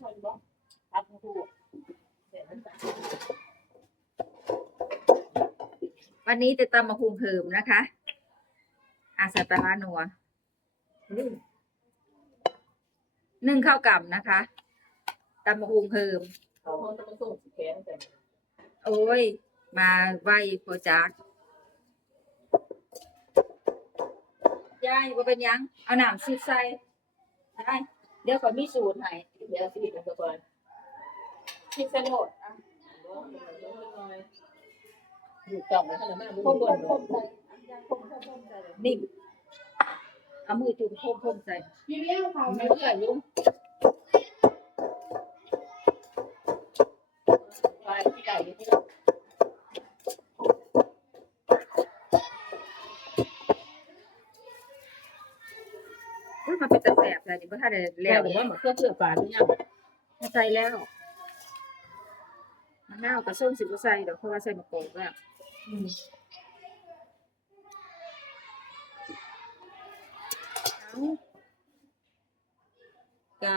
คนบอกทับผู้วันนี้จะตำมะพุงเพิ่มนะคะอาสาตาลานัวนึ่งข้าวกล่ำนะคะตำมะพุงเพิ่ม เขาจะมาส่งสิแค้นแต่ โอ้ยมาไหวพอจักยายว่าเป็นยังเอาหนามซีดใส่ได้เดี๋ยวขอมีสูตรให้ เดี๋ยวสิกันก่อน ซีดใส่โหลดอ่ะ อยู่จับเลยขนาดนั้น พมใส่พมใส่นิ่มเอามือจุ่มพมใส่ พี่เลี้ยงเขาไม่เชื่อยุ่งไปที่ไก่ที่เรา อุ้ยมาเป็นตะแสบเลยนี่บ่ทันได้ แล้ แล้ว ว ผมว่ามันเครื่องเชื่อปลาที่ยัง ใส่แล้วมะนาวกับส้มสิบ่ใส่ดอกเพราะว่าใส่มะกอกแล้วเอาไก่